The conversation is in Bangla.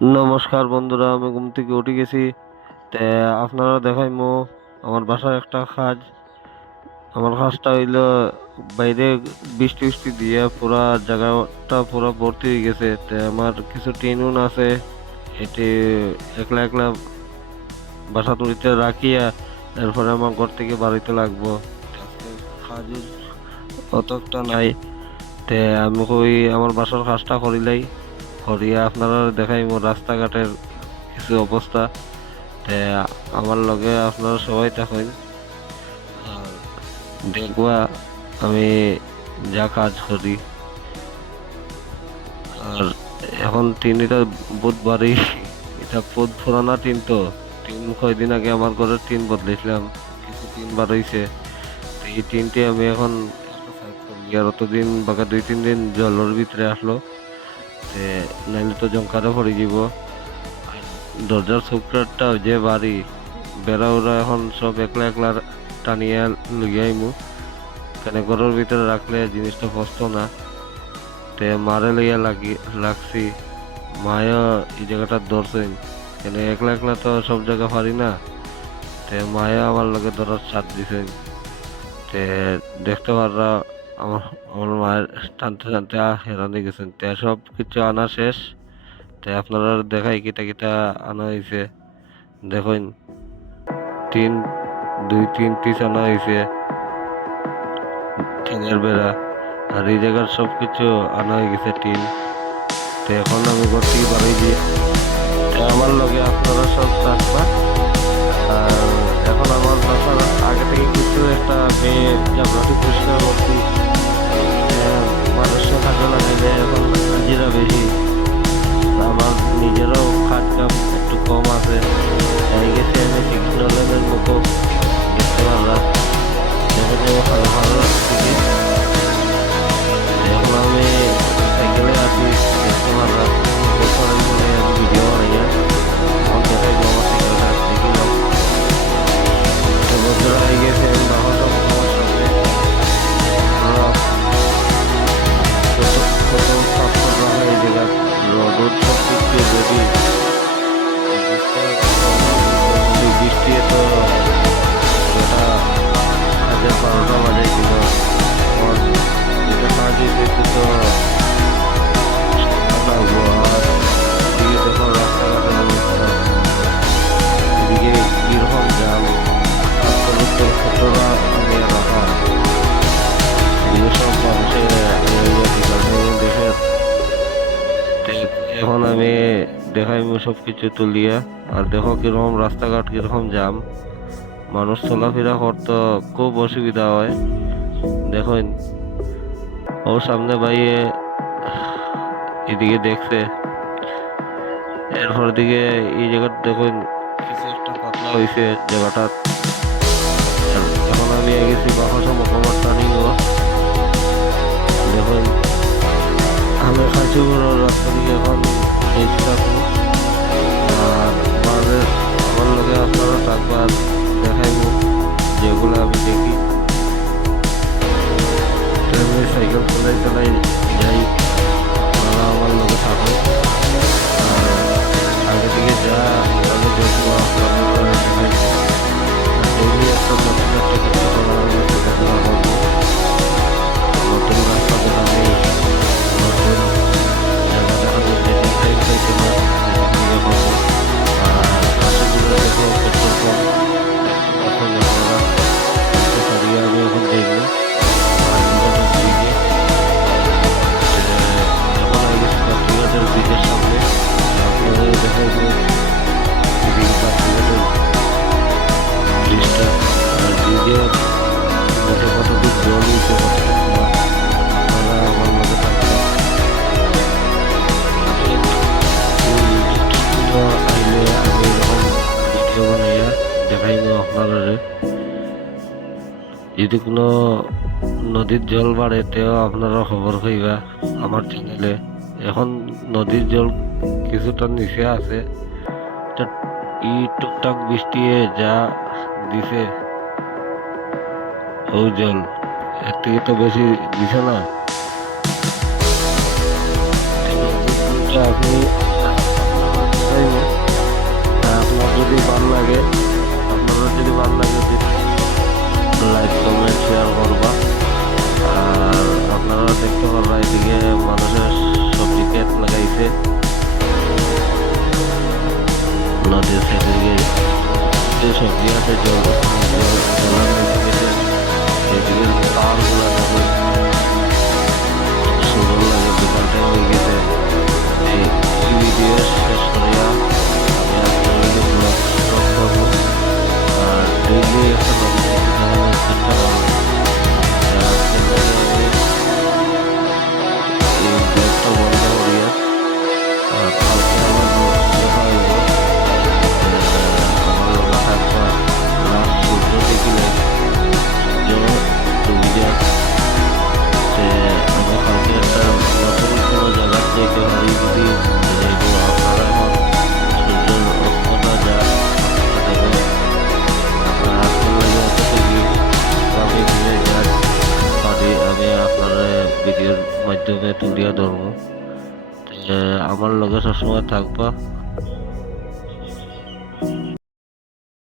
নমস্কার বন্ধুরা, আমি ঘুম থেকে উঠে গেছি। তে আপনারা দেখাইমু আমার বাসার একটা কাজ। আমার কাজটা হইলো বাইরে বৃষ্টি বৃষ্টি দিয়ে পুরা জায়গাটা পুরা ভর্তি হয়ে গেছে। তে আমার কিছু টিন আছে, এটি একলা একলা বাসা তুলিতে রাখিয়া এরপরে আমার ঘর থেকে বাড়িতে লাগবো। আজকে কাজ অতটা নাই। তে আমি কই আমার বাসার কাজটা করিলাই, করিয়া আপনারা দেখাইমু রাস্তাঘাটের কিছু অবস্থা। তে আমার লগে আপনারা সবাই থাকেন আর দেখবা আমি যা কাজ করি। আর এখন টিন এটা বুধবারই, এটা বহুত পুরানা টিন, তো টিন কয়দিন আগে আমার ঘরের টিন বদলেছিলাম, কিছু টিন বার হয়েছে। এই টিনটি আমি এখন একটা সাইড করি, আর অতদিন বাকি 2-3 দিন জলের ভিতরে আসলো। তে নাইলে তো জঙ্কারে পড়ে যাব। আর দরজার চৌকাঠটা যে বাড়ি বেড়া ওরা এখন সব একলা একলা টানিয়া লইয়া আইমু, কেন ঘরের ভিতরে রাখলে জিনিসটা কষ্ট না। তে মারে লইয়া লাগছি, মায়া এই জায়গাটা ধরছেন, কেন একলা একলা তো সব জায়গা পারি না। তে মায়া আমার লগে ধরার সাথ দিছেন। তে দেখতে পাররা আমার আমার মায়ের টানতে টানতে হেরানি গেছেন। তে সব কিছু আনা শেষ। তে আপনারা দেখাই কিটা কিটা আনা হয়েছে দেখুন। তিন 2-3 পিস আনা হয়েছে টিনের বেড়া, আর এই জায়গার সবকিছু আনা হয়ে গেছে টিন। তো এখন আমি ঘর থেকে বাড়ি দিয়ে আমার লগে আপনারা সব থাকবা। আর এখন আমার বাসার আগে থেকে কিছু একটা মেয়ে জাবরাটি পরিষ্কার করছি। মানুষের কাজে লাগাইলে এখন হাজিরা বেশি, আমার নিজেরও কাজ কাম একটু কম আছে। এই গেছে আমি সিগন্যালের মতো দেখতে পারলাম, দেখে যাবো ভালো ভালো থেকে। এখন আমি সাইকেলে আছি, দেখতে পারলাম বছরের পরে আমি ভিডিও বানাইয়া এখন দেখাই আমার সাইকেলটা দেখিলাম। তো বন্ধুরা হয়ে গেছে আমি বাবার আমার সামনে কত কত পাথর রাখা এই জায়গা, রোড সব কিছু রেডি। বৃষ্টি তো এটা কাজের 12টা বাজাইছিল, আমার যেটা কাজ হয়েছে তো লাগবো। আর এদিকে দেখো রাস্তাঘাটের অবস্থা, এদিকে কিরকম জাম, রাস্তার কতটা নিয়ে রাখা, এদিকে সব মানুষের দেখে। এখন আমি দেখাইব সব কিছু তুলিয়া। আর দেখো কিরকম রাস্তাঘাট কিরকম জাম, মানুষ চলাফেরা করতে খুব অসুবিধা হয়। দেখুন ও সামনে বাইয়ে এদিকে দেখছে, এরপর দিকে এই জায়গাটা দেখুন কিছু একটা পাতলা হয়েছে জায়গাটা। এখন আমি গেছি বাসার মোকামার টার্নিং। দেখুন আমি খাইছি রাস্তা দিকে এখন দেখছি আপনি। আর আমার লগে আপনারা থাকবার দেখাইব যেগুলো আমি দেখি। আমি সাইকেল চালাই চালাই যাই, আপনারা আমার লগে থাকুন। আর আগে থেকে যা আমি দেখবো আপনারা দেখাই, ডেইলি একটা নতুন একটা কিছু করার চেষ্টা করবো। নতুন রাস্তা দেখাবে, নতুন জায়গা দেখাবে, যেদিন টাইম পাইছে না সেদিন করবো। আর আশেগুলো দেখো পেট্রোল পাম্প এখন আপনারা সারিয়ে আমি এখন দেখবো। আর দিকে এখন আগে গেছি পাত্রীঘাটের ব্রিজের সামনে, আপনাদের দেখাইবো এদিকে পাত্রীঘাটের ব্রিজটা। আর ব্রিজের মধ্যে কতটুকু জল হয়েছে কতটুকু না, আপনারা আমার মধ্যে থাকবেন। আইলে আমি এরকম ভিডিও বানাইয়া দেখাইবো আপনারা। যদি কোনো নদীর জল বাড়ে তেও আপনারা খবর পাইবা আমার চ্যানেলে। এখন নদীর জল কিছুটা নিচে আছে, ই টুকটাক বৃষ্টি যা দিছে ও জল এর থেকে তো বেশি দিছে না। আপনি নদীর সেদিকে যে সবজি আছে জলার নিচে গেছে সেদিকে পাহাড়গুলো দেখো সুন্দর লাগে বিকালটা হয়ে গেছে এই ভিডিও শেষ করিয়া আমি আপনাদের ব্লগ স্টপ করবো আর ডেইলি একটা নতুন কিছু দেখানোর চেষ্টা করবো আজকের মধ্যে আমি এই ব্লগটা বন্ধ করিয়া আর কালকে আমার দেখা হইব আমার লগে থাকবা লাস্ট সূর্য দেখিলে সূর্য ডুবে যায় যে আমি কালকে একটা নতুন কোনো জায়গা যেতে পারি যদি যাইব আপনারা এখন সূর্যের অস্তটা যা দেখবেন আপনার আজকের লাগে অতটুকু আমি দিনে যা পারি আমি আপনার ভিডিওর মাধ্যমে তুলিয়া ধরবো আমার লগে সবসময় থাকবা